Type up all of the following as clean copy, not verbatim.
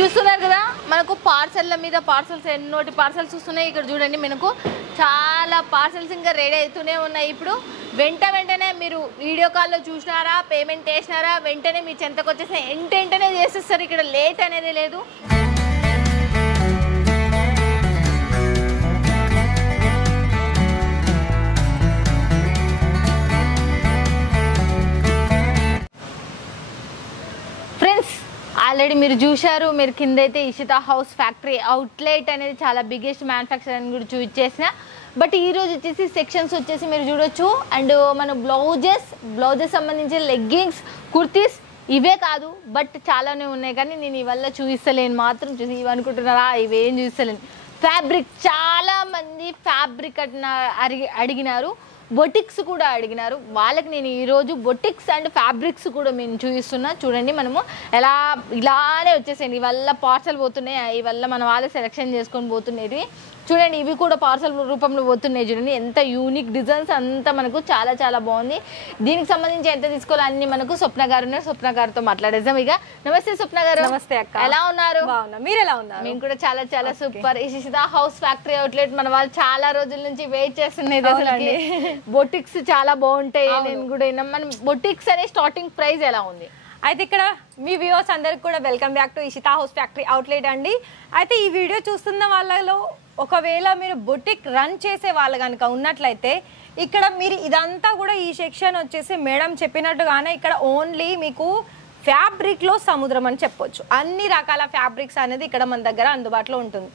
చూస్తున్నారు కదా మనకు పార్సెల్ల మీద పార్సల్స్ ఎన్నోటి పార్సల్స్ వస్తున్నాయి. ఇక్కడ చూడండి మనకు చాలా పార్సల్స్ ఇంకా రెడీ అవుతూనే ఉన్నాయి. ఇప్పుడు వెంటనే మీరు వీడియో కాల్లో చూసినారా, పేమెంట్ చేసినారా, వెంటనే మీ చెంతకు వచ్చేసి వెంటనే చేసేస్తారు. ఇక్కడ లేట్ అనేది లేదు. ఫ్రెండ్స్ ఆల్రెడీ మీరు చూశారు, మీరు కింద అయితే ఇషితా హౌస్ ఫ్యాక్టరీ అవుట్లెట్ అనేది చాలా బిగ్గెస్ట్ మ్యానుఫ్యాక్చర్ అని కూడా చూపించేసిన. బట్ ఈరోజు వచ్చేసి సెక్షన్స్ వచ్చేసి మీరు చూడొచ్చు. అండ్ మన బ్లౌజెస్ సంబంధించి లెగ్గింగ్స్, కుర్తీస్ ఇవే కాదు బట్ చాలానే ఉన్నాయి. కానీ నేను ఇవల్ల చూపిస్తలేను, మాత్రం చూసి ఇవి అనుకుంటున్నారా, ఇవేం చూపిస్తలేను. ఫ్యాబ్రిక్ చాలా మంది ఫ్యాబ్రిక్ అడిగినారు, బొటిక్స్ కూడా అడిగినారు. వాళ్ళకి నేను ఈరోజు బొటిక్స్ అండ్ ఫ్యాబ్రిక్స్ కూడా మేము చూపిస్తున్నా. చూడండి మనము ఇలానే వచ్చేసాయి. ఇవల్ల పార్సల్ పోతున్నాయి, ఇవల్ల మన వాళ్ళే సెలెక్షన్ చేసుకొని పోతున్నాయి. చూడండి ఇవి కూడా పార్సల్ రూపంలో పోతున్నాయి. చూడండి ఎంత యూనిక్ డిజైన్స్, అంతా మనకు చాలా చాలా బాగుంది. దీనికి సంబంధించి ఎంత తీసుకోవాలి అన్ని మనకు స్వప్న గారు ఉన్నారు. స్వప్న గారితో మాట్లాడేద్దాం. ఇక నమస్తే స్వప్న గారు. నమస్తే అక్క, ఎలా ఉన్నారు? మీరు ఎలా ఉన్నారు? మేము కూడా చాలా చాలా super. Ishita house factory outlet మన వాళ్ళు చాలా రోజుల నుంచి వెయిట్ చేస్తున్నాయి. బొటిక్స్ చాలా బాగుంటాయి. నేను కూడా మన బొటిక్స్ అనే స్టార్టింగ్ ప్రైస్ ఎలా ఉంది? అయితే ఇక్కడ మీ వ్యూవర్స్ అందరికి కూడా welcome back to Ishita house factory outlet అండి. అయితే ఈ వీడియో చూస్తున్న వాళ్ళలో ఒకవేళ మీరు బొటిక్ రన్ చేసే వాళ్ళు కనుక ఉన్నట్లయితే ఇక్కడ మీరు ఇదంతా కూడా ఈ సెక్షన్ వచ్చేసి మేడం చెప్పినట్టుగానే ఇక్కడ ఓన్లీ మీకు ఫ్యాబ్రిక్ లో సముద్రం అని చెప్పొచ్చు. అన్ని రకాల ఫ్యాబ్రిక్స్ అనేది ఇక్కడ మన దగ్గర అందుబాటులో ఉంటుంది.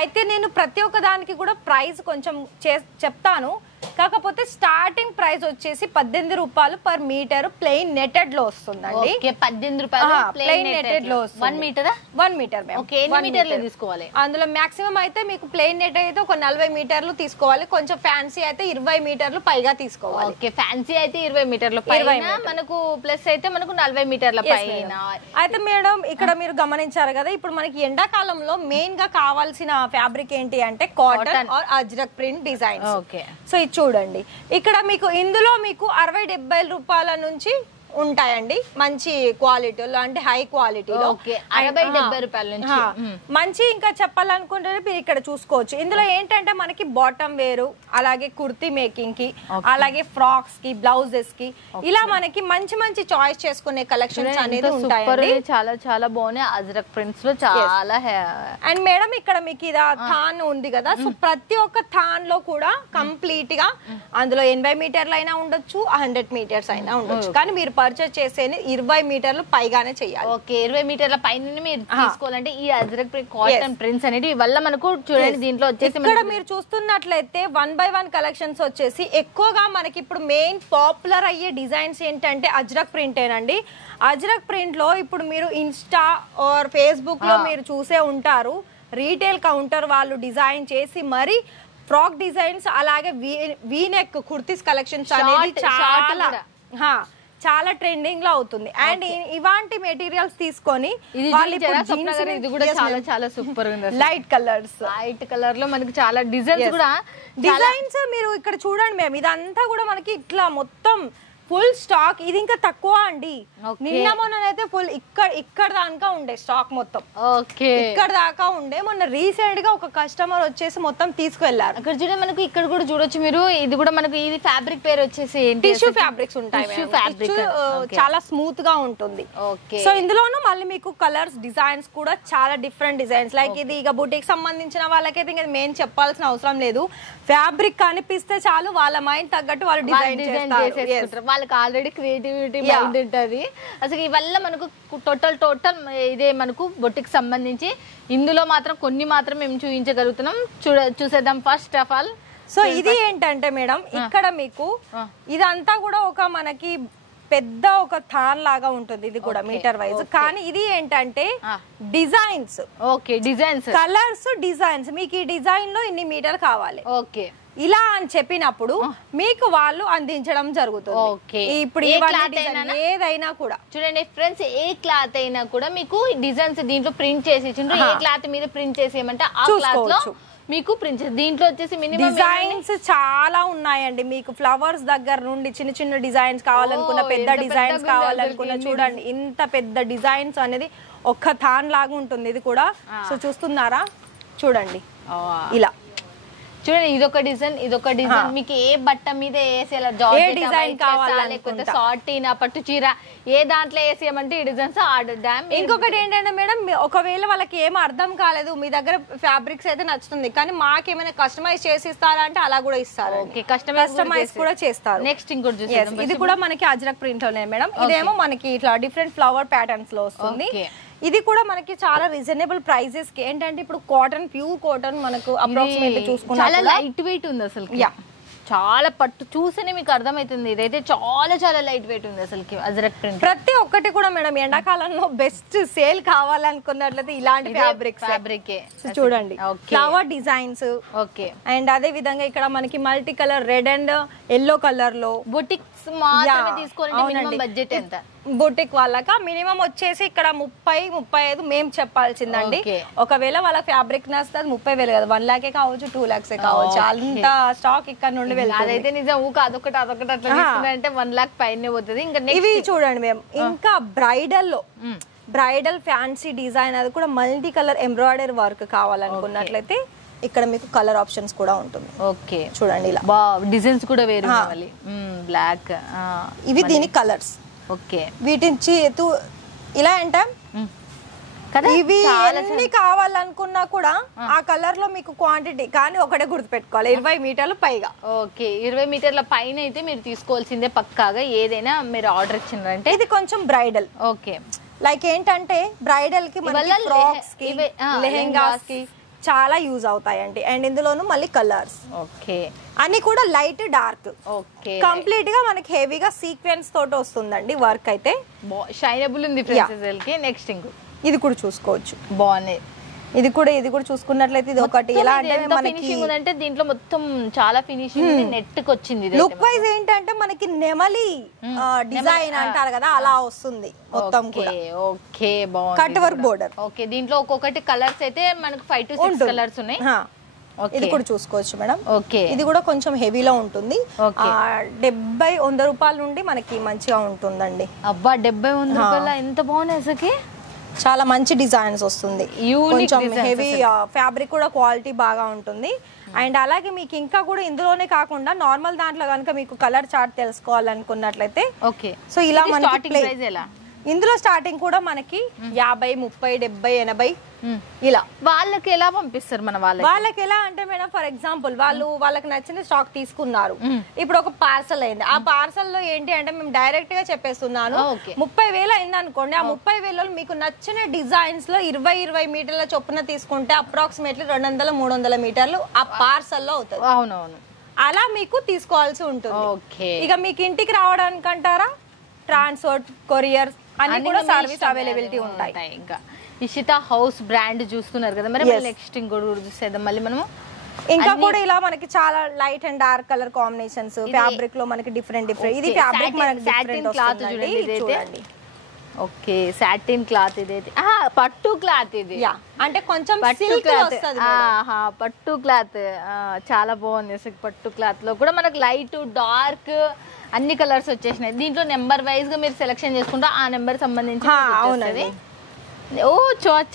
అయితే నేను ప్రతి ఒక్క దానికి కూడా ప్రైస్ కొంచెం చెప్తాను. కాకపోతే స్టార్టింగ్ ప్రైస్ వచ్చేసి 18 రూపాయలు పర్ మీటర్ ప్లెయిన్ నెటెడ్ లో వస్తుందండి. 18 రూపాయలు ప్లెయిన్ నెటెడ్ లో 1 మీటర్ 1 మీటర్ ఎన్ని మీటర్లు తీసుకోవాలి? అందులో మాక్సిమం అయితే మీకు ప్లెయిన్ నెట్ అయితే ఒక 40 మీటర్లు తీసుకోవాలి. కొంచెం ఫ్యాన్సీ అయితే 20 మీటర్లు పైగా తీసుకోవాలి. ఓకే, ఫ్యాన్సీ అయితే 20 మీటర్ల పైన, మనకు ప్లస్ అయితే మనకు 40 మీటర్ల పైన. అయితే మేడం ఇక్కడ మీరు గమనించారు కదా, ఇప్పుడు మనకి ఎండాకాలంలో మెయిన్ గా కావాల్సిన ఫ్యాబ్రిక్ ఏంటి అంటే cotton or Ajrak print designs. Okay, so ఇది చూడండి ఇక్కడ మీకు ఇందులో మీకు 60-70 రూపాయల నుంచి ఉంటాయండి. మంచి క్వాలిటీలో అంటే హై క్వాలిటీలో 60-70 రూపాయల నుంచి మంచి. ఇంకా చెప్పాలనుకుంటే మీరు ఇక్కడ చూసుకోవచ్చు. ఇందులో ఏంటంటే మనకి బాటమ్ వేరు, అలాగే కుర్తీ మేకింగ్ కి, అలాగే ఫ్రాక్స్ కి, బ్లౌజెస్ కి, ఇలా మనకి మంచి మంచి చాయిస్ చేసుకునే కలెక్షన్స్ అనేది ఉంటాయండి. చాలా చాలా బాగున్నాయి అజ్రక్ ప్రింట్స్ లో చాలా. అండ్ మేడం ఇక్కడ మీకు ఇది థాన్ ఉంది కదా, సో ప్రతి ఒక్క థాన్ లో కూడా కంప్లీట్ గా అందులో 80 మీటర్లు అయినా ఉండొచ్చు, 100 మీటర్స్ అయినా ఉండొచ్చు. కానీ మీరు పర్చేస్ చేసేది 20 మీటర్లు పైగానే చేయాలి. ఓకే, 20 మీటర్ల పైన మీరు తీసుకోవాలంటే ఈ అజ్రక్ కాటన్ ప్రింట్స్ అనేది వల్ల మనకు చూడండి. దీంట్లో వచ్చేసి ఇక్కడ మీరు చూస్తున్నట్లయితే 1 by 1 కలెక్షన్స్ వచ్చేసి ఎక్కువగా మనకి ఇప్పుడు మెయిన్ పాపులర్ అయ్యే డిజైన్స్ ఏంటంటే అజ్రక్ ప్రింట్ ఏనండి. అజ్రక్ ప్రింట్ లో ఇప్పుడు మీరు ఇన్స్టా ఆర్ ఫేస్బుక్ లో మీరు చూసే ఉంటారు, రీటైల్ కౌంటర్ వాళ్ళు డిజైన్ చేసి మరి ఫ్రాక్ డిజైన్స్, అలాగే వీనెక్ కుర్తీస్ కలెక్షన్స్ అనేది చాలా ట్రెండింగ్ లో అవుతుంది. అండ్ ఇవాంటి మెటీరియల్స్ తీసుకొని ఇది కూడా చాలా చాలా సూపర్ ఉంది. లైట్ కలర్ లో మనకి చాలా డిజైన్స్ కూడా మీరు ఇక్కడ చూడండి మ్యామ్. ఇదంతా కూడా మనకి ఇట్లా మొత్తం ఫుల్ స్టాక్. ఇది ఇంకా తక్కువ అండి. నిన్న మొన్ననైతే ఫుల్ ఇక్కడ దాకా ఉండే స్టాక్ మొత్తం. ఓకే, ఇక్కడ దాకా ఉండే. మొన్న రీసెంట్ గా ఒక కస్టమర్ వచ్చేసి మొత్తం తీసుకెళ్లారు. అక్కడ చూడండి మనకు ఇక్కడ కూడా చూడొచ్చు మీరు. ఇది కూడా మనకు ఇది ఫ్యాబ్రిక్ పేరు వచ్చేసి టిష్యూ ఫ్యాబ్రిక్స్ ఉంటాయి. చాలా స్మూత్ గా ఉంటుంది. సో ఇందులోనూ మళ్ళీ మీకు కలర్స్, డిజైన్స్ కూడా చాలా డిఫరెంట్ డిజైన్స్. లైక్ ఇది ఇక బుటీకి సంబంధించిన వాళ్ళకైతే ఇంకా మెయిన్ చెప్పాల్సిన అవసరం లేదు. ఫ్యాబ్రిక్ కనిపిస్తే చాలు వాళ్ళ మైండ్ తగ్గట్టు వాళ్ళు డిజైన్ చేస్తారు. వాళ్ళకి ఆల్రెడీ క్రియేటివిటీ మైండ్ ఉంటుంది. అసలు ఇవల్ల మనకు టోటల్ ఇదే మనకు బొటిక్ సంబంధించి. ఇందులో మాత్రం కొన్ని మాత్రం మేము చూపించగలుగుతున్నాం. చూసేద్దాం ఫస్ట్ ఆఫ్ ఆల్. సో ఇది ఏంటంటే మేడం ఇక్కడ మీకు ఇదంతా కూడా ఒక మనకి పెద్ద ఒక థాన్ లాగా ఉంటుంది. ఇది కూడా మీటర్ వైజ్. కానీ ఇది ఏంటంటే designs. Okay, designs, colours, designs. మీకు ఈ డిజైన్ లో ఇన్ని మీటర్ కావాలి. ఓకే, ఇలా అని చెప్పినప్పుడు మీకు వాళ్ళు అందించడం జరుగుతుంది. ఇప్పుడు ఏదైనా కూడా చూడండి ఫ్రెండ్స్, ఏ క్లాత్ అయినా కూడా మీకు డిజైన్స్ దీంట్లో ప్రింట్ చేసి ఇచ్చిండ్రు. ఏ క్లాత్ మీద ప్రింట్ చేసేయమంటే ఆ క్లాత్ లో మీకు ప్రిన్సెస్ దీంట్లో వచ్చేసి మినిమం డిజైన్స్ చాలా ఉన్నాయండి. మీకు ఫ్లవర్స్ దగ్గర నుండి చిన్న చిన్న డిజైన్స్ కావాలనుకున్న, పెద్ద డిజైన్స్ కావాలనుకున్న, చూడండి ఇంత పెద్ద డిజైన్స్ అనేది ఒక్క థాన్ లాగా ఉంటుంది ఇది కూడా. సో చూస్తున్నారా, చూడండి ఇలా చూడండి, ఇదొక డిజైన్ మీకు ఏ బట్ట మీద వేసేలా జార్జెట్ డిజైన్ కావాలి, లేకపోతే సాటినా పట్టు చీర ఏ దాంట్లో వేసేయమంటే ఈ డిజైన్స్ ఆర్డర్ డామ్. ఇంకొకటి ఏంటంటే మేడం, ఒకవేళ వాళ్ళకి ఏం అర్థం కాలేదు, మీ దగ్గర ఫ్యాబ్రిక్స్ అయితే నచ్చుతుంది కానీ మాకేమైనా కస్టమైజ్ చేసి ఇస్తారా అంటే అలా కూడా ఇస్తారు. కస్టమైజ్ కూడా చేస్తారు. నెక్స్ట్ ఇంకోటి చూసేద్దాం. ఇది కూడా మనకి అజ్రక్ ప్రింట్ లోనే మేడం. ఇదేమో మనకి ఇట్లా డిఫరెంట్ ఫ్లవర్ ప్యాటర్న్స్ లో వస్తుంది. ఇది కూడా మనకి చాలా రీజనబుల్ ప్రైజెస్ కి. ఏంటంటే ఇప్పుడు కాటన్, ప్యూర్ కాటన్ మనకు అప్రాక్సిమేట్లీ చూసుకున్నా చాలా లైట్ వెయిట్ ఉంది అసలు. చాలా పట్టు చూస్తేనే మీకు అర్థమవుతుంది. ఇదైతే చాలా చాలా లైట్ వెయిట్ ఉంది అసలు అజ్రక్ ప్రింట్. ప్రతి ఒక్కటి కూడా మేడం ఎండాకాలంలో బెస్ట్ సేల్ కావాలనుకున్నట్లయితే ఇలాంటి ఫ్యాబ్రిక్ చూడండి, ఫ్లవర్ డిజైన్స్. ఓకే. అండ్ అదే విధంగా ఇక్కడ మనకి multi colour red and yellow colour లో బొటిక్స్ మాత్రమే తీసుకోవాలంటే మినిమం బడ్జెట్ ఎంత? బొటిక్ వాళ్ళక మినిమం వచ్చేసి ఇక్కడ 30-35 మేము చెప్పాల్సిందండి. ఒకవేళ వాళ్ళ ఫ్యాబ్రిక్ నస్తుంది 30,000 కదా, 1 lakh కావచ్చు, 2 lakhs కావచ్చు. అంత స్టాక్ ఇక్కడ నుండి వెళ్తుంది. అదైతే నిజం. అదొకటి అట్లా తీసుకుంటే 1 lakh పైన పోతుంది. ఇంకా ఇవి చూడండి మేము, ఇంకా బ్రైడల్ లో బ్రైడల్ ఫ్యాన్సీ డిజైన్, అది కూడా మల్టీ కలర్ ఎంబ్రాయిడరీ వర్క్ కావాలనుకున్నట్లయితే ఇక్కడ మీకు కలర్ ఆప్షన్స్ కూడా ఉంటుంది. ఓకే, చూడండి ఇలా డిజైన్స్ కూడా వేరు. బ్లాక్ ఇవి దీని కలర్స్. ఓకే. వీటిని ఇలా అంటే ఇవి ఎన్ని కావాలనుకున్నా కూడా ఆ కలర్ లో మీకు క్వాంటిటీ కానీ ఒకటే గుర్తుపెట్టుకోవాలి, 20 మీటర్లు పైగా. ఓకే, 20 మీటర్ల పైన అయితే మీరు తీసుకోవాల్సిందే పక్కాగా. ఏదైనా మీరు ఆర్డర్ ఇచ్చినారంటే. ఇది కొంచెం బ్రైడల్. ఓకే. లైక్ ఏంటంటే బ్రైడల్ కి ఫ్రాక్స్ కి లెహెంగాస్ కి చాలా యూజ్ అవుతాయండి. అండ్ ఇందులోను మళ్ళీ కలర్స్. ఓకే. అన్ని కూడా లైట్ డార్క్. ఓకే. కంప్లీట్ గా మనకి హెవీగా సీక్వెన్స్ తోటి వస్తుందండి వర్క్ అయితే. షైనబుల్ ఉంది. నెక్స్ట్ ఇంకో ఇది కూడా చూసుకోవచ్చు, బాగున్నాయి. ఇది కూడా చూసుకున్నట్లయితే ఇది ఒకటి. ఎలా అంటే మనకి అంటే దీంట్లో మొత్తం చాలా ఫినిషింగ్ నెట్ కి వచ్చింది. లుక్ వైజ్ ఏంటంటే మనకి నెమలి డిజైన్ అంటారు కదా, అలా వస్తుంది మొత్తం కూడా. ఓకే, బాగుంది. Cut work border. ఓకే. దీంట్లో ఒక్కొక్కటి కలర్స్ అయితే మనకు 5 to 6 కలర్స్ ఉన్నాయి. ఇది కూడా చూసుకోవచ్చు మేడం. ఓకే. ఇది కూడా కొంచెం హెవీలో ఉంటుంది. 70-100 రూపాయల నుండి మనకి మంచిగా ఉంటుందండి. అబ్బా, 70-100 రూపాయల ఎంత బాగున్నాయి అసలుకి. చాలా మంచి డిజైన్స్ వస్తుంది. కొంచెం హెవీ ఫ్యాబ్రిక్ కూడా క్వాలిటీ బాగా ఉంటుంది. అండ్ అలాగే మీకు ఇంకా కూడా ఇందులోనే కాకుండా నార్మల్ దాంట్లో కనుక మీకు కలర్ చార్ట్ తెలుసుకోవాలనుకున్నట్లయితే ఓకే. సో ఇలా మనకి ఇందులో స్టార్టింగ్ కూడా మనకి 50, 30, 70, 80 ఇలా. వాళ్ళకి ఎలా పంపిస్తారు మన వాళ్ళకి ఎలా అంటే మేడం, ఫర్ ఎగ్జాంపుల్ వాళ్ళకి నచ్చిన స్టాక్ తీసుకున్నారు, ఇప్పుడు ఒక పార్సల్ అయింది. ఆ పార్సల్ లో ఏంటి అంటే మేము డైరెక్ట్ గా చెప్పేస్తున్నాను, 30,000 అయింది అనుకోండి. ఆ 30,000 మీకు నచ్చిన డిజైన్స్ లో 20 మీటర్ల చొప్పున తీసుకుంటే అప్రాక్సిమేట్లీ 200-300 మీటర్లు ఆ పార్సల్ లో అవుతుంది. అవునవును. అలా మీకు తీసుకోవాల్సి ఉంటుంది. ఓకే. ఇక మీకు ఇంటికి రావడానికి అంటారా, ట్రాన్స్పోర్ట్, కొరియర్ అన్ని కూడా సర్వీస్ అవైలబిలిటీ ఉంటాయి. ఇంకా ఇషితా హౌస్ బ్రాండ్ చూస్తున్నారు కదా మరి, నెక్స్ట్ ఇంకోటి చూసేద్దాం మళ్ళీ మనము. ఇంకా కూడా ఇలా మనకి చాలా light and dark colour combinations fabric లో మనకి డిఫరెంట్. ఇది ఫ్యాబ్రిక్ మనకి సాటిన్ క్లాత్ చూడండి. ఓకే, సాటిన్ క్లాత్ ఇదైతే. పట్టు క్లాత్ ఇది, అంటే కొంచెం సిల్క్ వస్తది. పట్టు క్లాత్ చాలా బాగుంది అసలు. పట్టు క్లాత్ లో కూడా మనకు లైట్, డార్క్ అన్ని కలర్స్ వచ్చేసినాయి. దీంట్లో నెంబర్ వైజ్ గా మీరు సెలెక్షన్ చేసుకుంటే ఆ నెంబర్ సంబంధించి. అవునండి. ఓ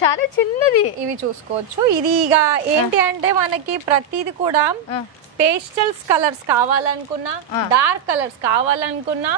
చాలా చిన్నది. ఇవి చూసుకోవచ్చు. ఇది ఇక ఏంటి అంటే మనకి ప్రతిది కూడా పేస్టల్స్ కలర్స్ కావాలనుకున్నా, డార్క్ కలర్స్ కావాలనుకున్నా,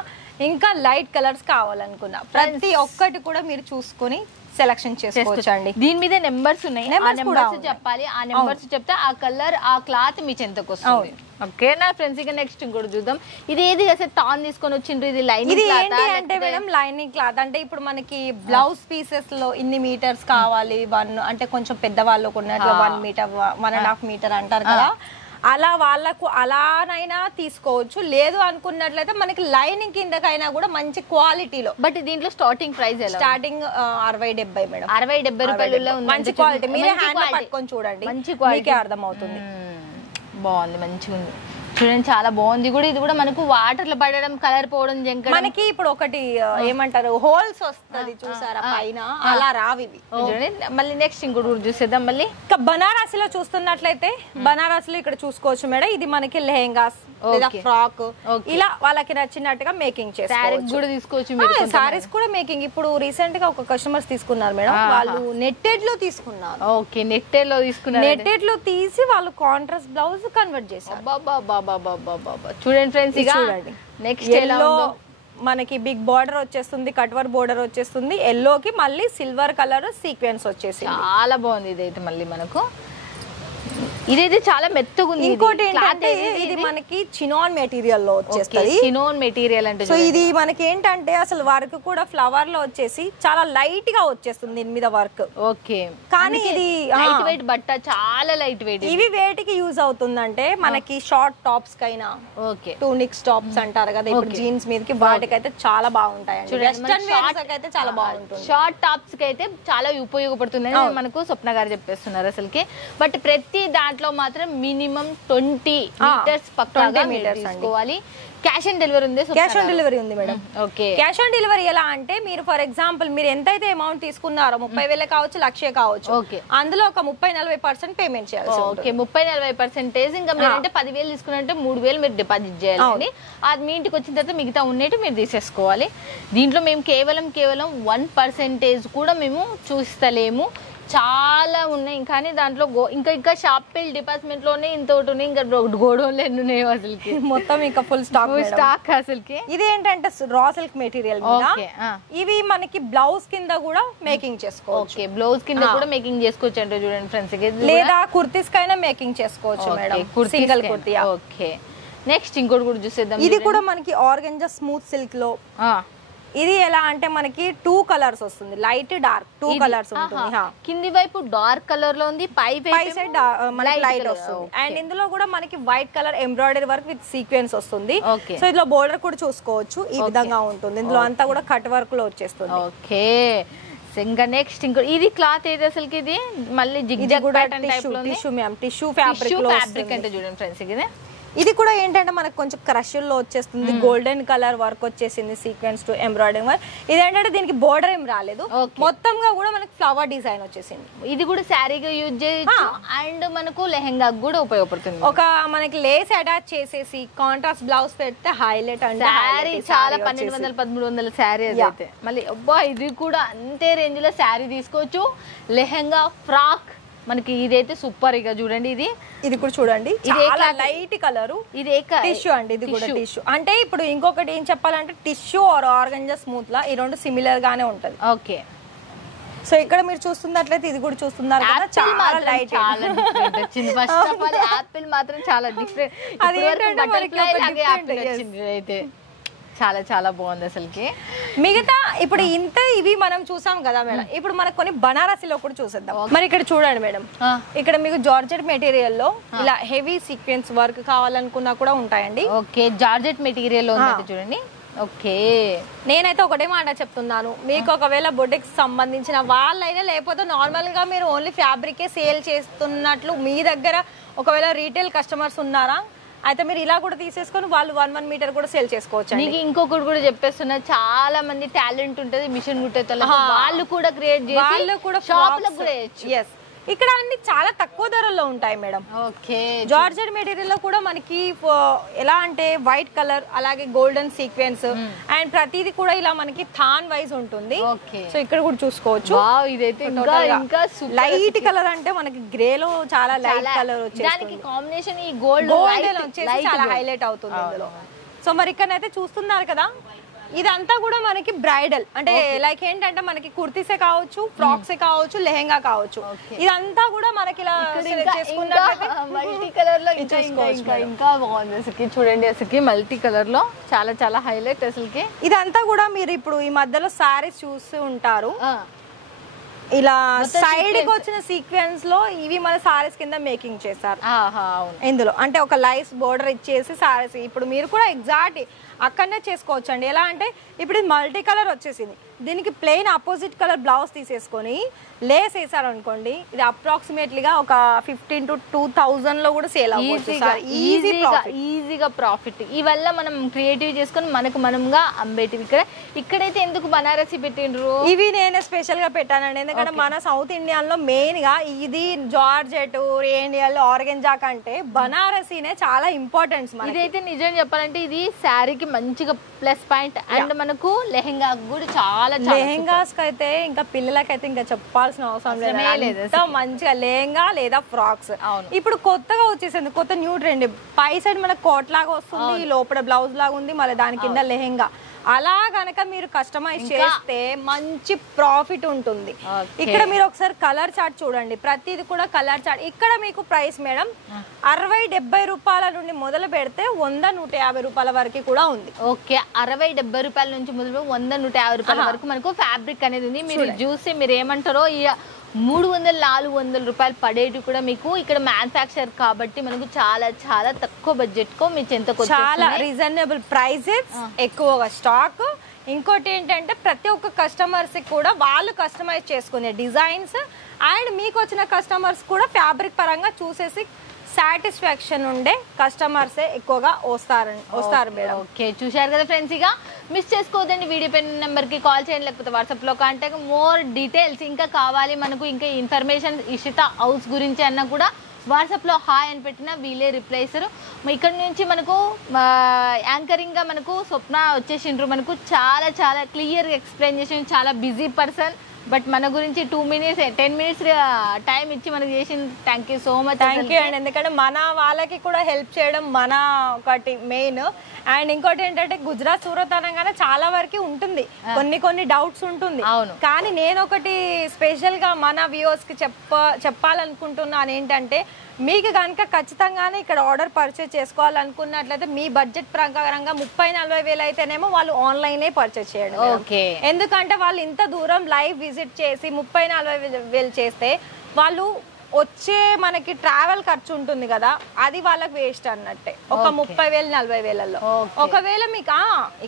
ఇంకా లైట్ కలర్స్ కావాలనుకున్నా ప్రతి ఒక్కటి కూడా మీరు చూసుకొని సెలెక్షన్ చేసుకోవచ్చు అండి. దీని మీద నెంబర్స్ ఉన్నాయి, ఆ నెంబర్స్ చెప్పాలి. ఆ నెంబర్స్ చెప్తే ఆ కలర్, ఆ క్లాత్ మీ చెంతకు వస్తుంది. ఓకే నా ఫ్రెండ్స్, ఇక నెక్స్ట్ ఇంకోటి చూద్దాం. ఇది ఏది అసలు టాన్ తీసుకొని వచ్చిండ్రు, ఇది లైనింగ్ క్లాత్ అంటే మేడం లైనింగ్ క్లాత్ అంటే ఇప్పుడు మనకి బ్లౌజ్ పీసెస్ లో ఇన్ని మీటర్స్ కావాలి, 1 అంటే కొంచెం పెద్దవాళ్ళకు ఉన్నట్లు 1 మీటర్ 1.5 మీటర్ అంటారు కదా, అలా వాళ్ళకు అలానైనా తీసుకోవచ్చు. లేదు అనుకున్నట్లయితే మనకి లైనింగ్ కిందకైనా కూడా మంచి క్వాలిటీలో. బట్ దీంట్లో స్టార్టింగ్ ప్రైస్ స్టార్టింగ్ 60-70 మేడం. 60-70 రూపాయలు మంచి క్వాలిటీ. మీరే హ్యాండ్ పట్టుకొని చూడండి, మంచి క్వాలిటీ అర్థం అవుతుంది. బాగుంది, మంచిగా ఉంది. చూడండి చాలా బాగుంది కూడా. ఇది కూడా మనకు వాటర్ లో పడడం, కలర్ పోవడం, జంకడం. మనకి ఇప్పుడు ఒకటి ఏమంటారు హోల్స్ వస్తుంది చూసారా పైన, అలా రావివి. చూడండి మళ్ళీ నెక్స్ట్ ఇంకోటి కూడా చూసేద్దాం. మళ్ళీ ఇంకా బనారసిలో చూస్తున్నట్లయితే బనారసిలో ఇక్కడ చూసుకోవచ్చు మేడం, ఇది మనకి లెహెంగాస్ లేదా ఫ్రాక్ ఇలా వాళ్ళకి నచ్చినట్టుగా మేకింగ్ చేస్తారు. కూడా తీసుకోవచ్చు, సారీస్ కూడా మేకింగ్. ఇప్పుడు రీసెంట్ గా ఒక కస్టమర్స్ తీసుకున్నారు మేడం, వాళ్ళు నెట్టెడ్ లో తీసుకున్నారు. ఓకే, నెట్టెడ్ లో తీసుకున్నారు. నెట్టెడ్ లో తీసి వాళ్ళు కాంట్రాస్ట్ బ్లౌజ్ కన్వర్ట్ చేశారు. చూడండి ఫ్రెండ్స్, చూడండి నెక్స్ట్ ఎల్లో మనకి బిగ్ బార్డర్ వచ్చేస్తుంది, కట్వర్ బోర్డర్ వచ్చేస్తుంది, ఎల్లోకి మళ్ళీ సిల్వర్ కలర్ సీక్వెన్స్ వచ్చేసి చాలా బాగుంది. ఇదైతే మళ్ళీ మనకు ఇదైతే చాలా మెత్తగా ఉంది. ఇంకోటి ఏంటంటే ఇది మనకి చినాన్ మెటీరియల్ లో వచ్చేస్తుంది. చినాన్ మెటీరియల్ అంటే సో ఇది మనకి ఏంటంటే అసలు వర్క్ కూడా ఫ్లవర్ లో వచ్చేసి చాలా లైట్ గా వచ్చేస్తుంది దీని మీద వర్క్. ఓకే, కానీ ఇది లైట్ వెయిట్ బట్ట, చాలా లైట్ వెయిట్. ఇవి వేటికి యూజ్ అవుతుందంటే మనకి షార్ట్ టాప్స్ కైనా, ఓకే టూనిక్స్ టాప్స్ అంటారు కదా ఇప్పుడు జీన్స్ మీదకి, వాటికైతే చాలా బాగుంటాయి. వెస్టర్న్ వేర్స్ అయితే చాలా బాగుంటుంది. షార్ట్ టాప్స్ కి అయితే చాలా ఉపయోగపడుతుంది అని మనకు స్వప్న గారు చెప్పేస్తున్నారు అసలుకి. బట్ ప్రతి దాంట్లో మాత్రం మినిమం 20 మీటర్స్ పక్కాగా తీసుకోవాలి. క్యాష్ ఆన్ డెలివరీ ఉంది. క్యాష్ ఆన్ డెలివరీ ఉంది madam. Okay, cash on delivery ఎలా అంటే మీరు ఫర్ ఎగ్జాంపుల్ మీరు ఎంతైతే అమౌంట్ తీసుకున్నారో 30,000 కావచ్చు, 1,00,000 కావచ్చు, అందులో ఒక 30-40% పేమెంట్ చేయాలి. ఓకే, 30-40%. ఇంకా మీరు అంటే 10,000 తీసుకున్నట్టే 3,000 మీరు డిపాజిట్ చేయాలండి. అది మీ ఇంటికి వచ్చిన తర్వాత మిగతా ఉన్నట్టు మీరు తీసేసుకోవాలి. దీంట్లో మేము కేవలం 1% కూడా మేము చూస్తలేము, చాలా ఉన్నాయి. కానీ దాంట్లో ఇంకా షాపింగ్ డిపార్ట్మెంట్ లోనే ఇంత ఒకటి ఉన్నాయి, ఇంకా గోడౌన్లు ఎన్ని ఉన్నాయో అసలుకి మొత్తం ఇంకా ఫుల్ స్టాక్ అసలుకి. ఇది ఏంటంటే రా సిల్క్ మెటీరియల్ ఇవి మనకి బ్లౌజ్ కింద కూడా మేకింగ్ చేసుకోవచ్చు. ఓకే, బ్లౌజ్ కింద కూడా మేకింగ్ చేసుకోవచ్చు అంటే చూడండి ఫ్రెండ్స్, లేదా కుర్తీస్ కైనా మేకింగ్ చేసుకోవచ్చు madam, single kurti. Okay, next ఇంకోటి కూడా చూసేద్దాం. ఇది కూడా మనకి ఆర్గంజా స్మూత్ సిల్క్ లో. ఇది ఎలా అంటే మనకి 2 కలర్స్ వస్తుంది, లైట్ డార్క్ 2 కలర్స్ ఉంటుంది. కింది వైపు డార్క్ కలర్ లో ఉంది, పై సైడ్ మనకి లైట్ వస్తుంది. అండ్ ఇందులో కూడా మనకి white colour embroidery work with sequence వస్తుంది. సో ఇందులో బోర్డర్ కూడా చూసుకోవచ్చు, ఈ విధంగా ఉంటుంది. ఇందులో అంతా కూడా కట్ వర్క్ లో వచ్చేస్తుంది. ఓకే, ఇంకా నెక్స్ట్ ఇంకో ఇది క్లాత్ ఏది అసలుకి? ఇది మళ్ళీ జిగ్జాగ్ ప్యాటర్న్ టైప్ లో టిష్యూ మ్యామ్, టిష్యూ ఫ్యాబ్రిక్ అంటే చూడండి ఫ్రెండ్స్, ఇది ఇది కూడా ఏంటంటే మనకు కొంచెం క్రష్ లో వచ్చేస్తుంది, గోల్డెన్ కలర్ వర్క్ వచ్చేసింది, సీక్వెన్స్ టు ఎంబ్రాయిడరీ వర్క్. ఇది ఏంటంటే దీనికి బోర్డర్ ఏం రాలేదు, మొత్తంగా కూడా మనకి ఫ్లవర్ డిజైన్ వచ్చేసింది. ఇది కూడా శారీగా యూజ్ చేయొచ్చు అండ్ మనకు లెహెంగా కూడా ఉపయోగపడుతుంది. ఒక మనకి లేస్ అటాచ్ చేసేసి కాంట్రాస్ట్ బ్లౌజ్ పెడితే హైలైట్ అంటే శారీ చాలా 1200-1300 శారీ అయితే. మళ్ళీ అబ్బా ఇది కూడా అంతే రేంజ్ లో శారీ తీసుకోవచ్చు. లెహెంగా, ఫ్రాక్ మనకి ఇదైతే సూపర్. ఇక చూడండి, ఇది కూడా చూడండి చాలా లైట్ కలర్. ఇది టిష్యూ అండి, ఇది కూడా టిష్యూ. అంటే ఇప్పుడు ఇంకొకటి ఏం చెప్పాలంటే టిష్యూ ఆర్ ఆర్గంజా స్మూత్ లా ఈ రెండు సిమిలర్ గానే ఉంటది. ఓకే, సో ఇక్కడ మీరు చూస్తున్నట్లయితే ఇది కూడా చూస్తున్నారు కదా, చాలా లైట్, చాలా డిఫరెంట్ వచ్చింది. ఫస్ట్ ఆఫ్ ఆల్ యాపిల్ మాత్రం చాలా డిఫరెంట్. అయితే చాలా చాలా బాగుంది అసలుకి. మిగతా ఇప్పుడు ఇంత ఇవి మనం చూసాం కదా మేడం, ఇప్పుడు మనకు కొన్ని బనారసిలో కూడా చూసేద్దాం. మరి ఇక్కడ చూడండి మేడం, ఇక్కడ మీకు జార్జెట్ మెటీరియల్ లో ఇలా హెవీ సీక్వెన్స్ వర్క్ కావాలనుకున్నా కూడా ఉంటాయండి. ఓకే, జార్జెట్ మెటీరియల్ లో చూడండి. ఓకే, నేనైతే ఒకటే మాట చెప్తున్నాను, మీకు ఒకవేళ బొటిక్ సంబంధించిన వాళ్ళైనా లేకపోతే నార్మల్ గా మీరు ఓన్లీ ఫ్యాబ్రికే సేల్ చేస్తున్నట్లు మీ దగ్గర ఒకవేళ రీటైల్ కస్టమర్స్ ఉన్నారా అయితే మీరు ఇలా కూడా తీసేసుకొని వాళ్ళు 1 మీటర్ కూడా సేల్ చేసుకోవచ్చు. నీకు ఇంకొకటి కూడా చెప్పేస్తున్నా, చాలా మంది టాలెంట్ ఉంటది మిషన్ కుట్టే వాళ్ళు కూడా క్రియేట్ చేసి వాళ్ళు కూడా షాప్ లో కూడా yes ఇక్కడ అన్ని చాలా తక్కువ ధరల్లో ఉంటాయి మేడం. ఓకే, జార్జెట్ మెటీరియల్ లో కూడా మనకి ఎలా అంటే వైట్ కలర్ అలాగే గోల్డెన్ సీక్వెన్స్ అండ్ ప్రతిది కూడా ఇలా మనకి థాన్ వైజ్ ఉంటుంది. సో ఇక్కడ కూడా చూసుకోవచ్చు. ఇదైతే ఇంకా లైట్ కలర్ అంటే మనకి గ్రే లో చాలా లైట్ కలర్ వచ్చేసి కాంబినేషన్ ఈ గోల్డ్ వచ్చేసి చాలా హైలైట్ అవుతుంది ఇందులో. సో మరి ఇక్కడైతే చూస్తున్నారు కదా, ఇదంతా కూడా మనకి బ్రైడల్ అంటే లైక్ ఏంటంటే మనకి కుర్తీసే కావచ్చు, ఫ్రాక్సే కావచ్చు, లెహెంగా కావచ్చు, ఇదంతా కూడా మనకి ఇలా మల్టీ కలర్ లో ఇంకా బాగుంది అసలుకి. చూడండి అసలుకి మల్టీ కలర్ లో చాలా చాలా హైలైట్ అసలుకి. ఇదంతా కూడా మీరు ఇప్పుడు ఈ మధ్యలో సారీస్ చూస్తూ ఉంటారు, ఇలా సైడ్ కి వచ్చిన సీక్వెన్స్ లో ఇవి మన సారీస్ కింద మేకింగ్ చేశారు. ఇందులో అంటే ఒక లైస్ బోర్డర్ ఇచ్చేసి సారీస్ ఇప్పుడు మీరు కూడా ఎగ్జాక్ట్ అక్కడనే చేసుకోవచ్చు అండి. ఎలా అంటే ఇప్పుడు ఇది మల్టీ కలర్ వచ్చేసింది, దీనికి ప్లెయిన్ అపోజిట్ కలర్ బ్లౌజ్ తీసేసుకొని లేస్ వేసారు అనుకోండి, ఇది అప్రాక్సిమేట్లీగా ఒక 15 to 2000 లో కూడా సేల్ అవ్వచ్చు. ఈజీగా ప్రాఫిట్. ఇవల్ల మనం క్రియేటివ్ చేసుకొని మనకు మనంగా అమ్మేటివి. ఇక్కడైతే ఎందుకు బనారసి పెట్టిండ్రు? ఇవి నేను స్పెషల్ గా పెట్టానండి, ఎందుకంటే మన సౌత్ ఇండియన్ లో మెయిన్ గా ఇది జార్జెట్, రేనియల్, ఆర్గెంజా కంటే బనారసీనే చాలా ఇంపార్టెంట్. ఇదైతే నిజం చెప్పాలంటే ఇది శారీకి మంచిగా ప్లస్ పాయింట్. అండ్ మనకు లెహెంగా కూడా చాలా లెహెంగాస్ కి అయితే ఇంకా పిల్లలకైతే ఇంకా చెప్పాల్సిన అవసరం లేదు, మంచిగా లెహెంగా లేదా ఫ్రాక్స్. ఇప్పుడు కొత్తగా వచ్చేసింది, కొత్త న్యూ ట్రెండ్. పై సైడ్ మనకు కోట్ లాగా వస్తుంది, లోపల బ్లౌజ్ లాగా ఉంది, మళ్ళీ దాని కింద లెహెంగా. అలా గనక మీరు కస్టమైజ్ చేస్తే మంచి ప్రాఫిట్ ఉంటుంది. ఇక్కడ మీరు ఒకసారి కలర్ చార్ట్ చూడండి, ప్రతిది కూడా కలర్ చార్ట్. ఇక్కడ మీకు ప్రైస్ మేడం 60-70 రూపాయల నుండి మొదలు పెడితే 100-150 రూపాయల వరకు కూడా ఉంది. ఓకే, 60-70 రూపాయల నుంచి మొదలు 100-150 రూపాయల వరకు మనకు ఫ్యాబ్రిక్ అనేది ఉంది. మీరు చూసి మీరు ఏమంటారో 300-400 రూపాయలు పడేటి కూడా మీకు ఇక్కడ మ్యానుఫ్యాక్చర్ కాబట్టి మనకు చాలా చాలా తక్కువ బడ్జెట్ కో మీ చెంతకు చాలా రీజనబుల్ ప్రైసెస్, ఎక్కువగా స్టాక్. ఇంకోటి ఏంటంటే ప్రతి ఒక్క కస్టమర్స్ కూడా వాళ్ళు కస్టమైజ్ చేసుకునే డిజైన్స్ అండ్ మీకు వచ్చిన కస్టమర్స్ కూడా ఫ్యాబ్రిక్ పరంగా చూసేసి సాటిస్ఫాక్షన్ ఉండే కస్టమర్సే ఎక్కువగా వస్తారు మేడం. ఓకే, చూశారు కదా ఫ్రెండ్స్, ఇక మిస్ చేసుకోవద్దండి. వీడియో పెన్ నెంబర్కి కాల్ చేయండి, లేకపోతే వాట్సాప్లో కాంటాక్ట్. మోర్ డీటెయిల్స్ ఇంకా కావాలి మనకు, ఇంకా ఇన్ఫర్మేషన్ ఇషిత హౌస్ గురించి అన్నా కూడా వాట్సాప్లో హాయ్ అని పెట్టిన వీళ్ళే రిప్లై ఇస్తారు. ఇక్కడ నుంచి మనకు యాంకరింగ్గా మనకు స్వప్న వచ్చేసిండ్రు, మనకు చాలా చాలా క్లియర్గా ఎక్స్ప్లెయిన్ చేసిన, చాలా బిజీ పర్సన్. బట్ మన గురించి 2 minutes 10 minutes టైం ఇచ్చి మనకు చేసింది. Thank you so much. Thank you అండి, ఎందుకంటే మన వాళ్ళకి కూడా హెల్ప్ చేయడం మన ఒకటి మెయిన్. అండ్ ఇంకోటి ఏంటంటే గుజరాత్, సూరత్ అనగానే చాలా వరకు ఉంటుంది, కొన్ని డౌట్స్ ఉంటుంది. కానీ నేను ఒకటి స్పెషల్ గా మన వ్యూవర్స్ కి చెప్పాలనుకుంటున్నాను ఏంటంటే, మీకు కనుక ఖచ్చితంగానే ఇక్కడ ఆర్డర్ పర్చేజ్ చేసుకోవాలనుకున్నట్లయితే మీ బడ్జెట్ ప్రకారంగా 30-40 వేలు అయితేనేమో వాళ్ళు ఆన్లైనే పర్చేజ్ చేయండి. ఓకే, ఎందుకంటే వాళ్ళు ఇంత దూరం లైవ్ విజిట్ చేసి 30-40 వేలు చేస్తే వాళ్ళు వచ్చే మనకి ట్రావెల్ ఖర్చు ఉంటుంది కదా, అది వాళ్ళకి వేస్ట్ అన్నట్టే. ఒక 30,000-40 వేలలో ఒకవేళ మీకు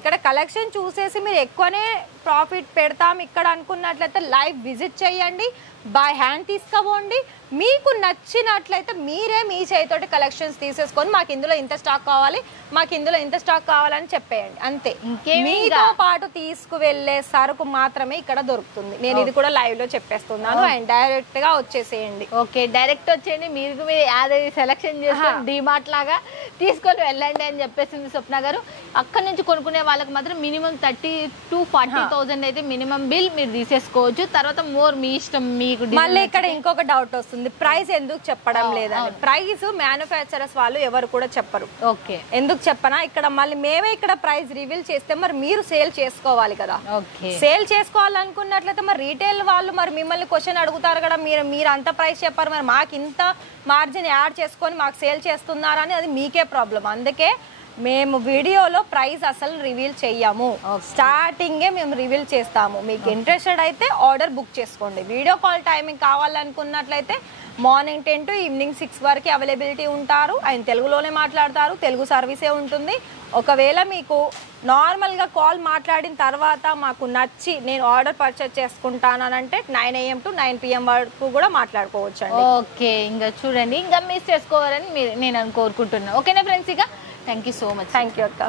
ఇక్కడ కలెక్షన్ చూసేసి మీరు ఎక్కువనే ప్రాఫిట్ పెడతాం ఇక్కడ అనుకున్నట్లయితే లైవ్ విజిట్ చేయండి, బై హ్యాండ్ తీసుకోండి. మీకు నచ్చినట్లయితే మీరే మీ చేతితోటి కలెక్షన్స్ తీసేసుకొని మాకు ఇందులో ఇంత స్టాక్ కావాలి, మాకు ఇందులో ఇంత స్టాక్ కావాలని చెప్పేయండి, అంతే. మీతో పాటు తీసుకువెళ్ళే సరుకు మాత్రమే ఇక్కడ దొరుకుతుంది. నేను ఇది కూడా లైవ్ లో చెప్పేస్తున్నాను, అండ్ డైరెక్ట్ గా వచ్చేసేయండి. ఓకే, డైరెక్ట్ వచ్చేయండి, మీరు అది సెలెక్షన్ చేసుకొని డిమార్ట్ లాగా తీసుకొని వెళ్ళండి అని చెప్పేసింది స్వప్న గారు. అక్కడ నుంచి కొనుక్కునే వాళ్ళకి మాత్రం మినిమం 30,000-40,000 అయితే మినిమం బిల్ మీరు తీసేసుకోవచ్చు. తర్వాత మోర్ మీ ఇష్టం. మీకు మళ్ళీ ఇక్కడ ఇంకొక డౌట్ వస్తుంది, ప్రైస్ ఎందుకు చెప్పడం లేదని. ప్రైస్ మ్యానుఫ్యాక్చరర్స్ వాళ్ళు ఎవరు కూడా చెప్పరు. ఓకే, ఎందుకు చెప్పనా, ఇక్కడ మళ్ళీ మేమే ఇక్కడ ప్రైస్ రివీల్ చేస్తే మరి మీరు సేల్ చేసుకోవాలి కదా. సేల్ చేసుకోవాలనుకున్నట్లయితే మరి రీటైల్ వాళ్ళు మరి మిమ్మల్ని క్వశ్చన్ అడుగుతారు కదా, మీరు అంత ప్రైస్ చెప్పారు, మరి మాకు ఇంత మార్జిన్ యాడ్ చేసుకొని మాకు సేల్ చేస్తున్నారని, అది మీకే ప్రాబ్లం. అందుకే మేము వీడియోలో ప్రైస్ అసలు రివీల్ చెయ్యము, స్టార్టింగే మేము రివీల్ చేస్తాము. మీకు ఇంట్రెస్టెడ్ అయితే ఆర్డర్ బుక్ చేసుకోండి. వీడియో కాల్ టైమింగ్ కావాలనుకున్నట్లయితే మార్నింగ్ 10 to ఈవినింగ్ 6 వరకు అవైలబిలిటీ ఉంటారు. ఆయన తెలుగులోనే మాట్లాడతారు, తెలుగు సర్వీసే ఉంటుంది. ఒకవేళ మీకు నార్మల్గా కాల్ మాట్లాడిన తర్వాత మాకు నచ్చి నేను order purchase చేసుకుంటానంటే 9 AM to 9 PM వరకు కూడా మాట్లాడుకోవచ్చు అండి. ఓకే, ఇంకా చూడండి, ఇంకా మిస్ చేసుకోవాలని నేను కోరుకుంటున్నాను. ఓకేనా ఫ్రెండ్స్, ఇక thank you so much. Thank you అక్క.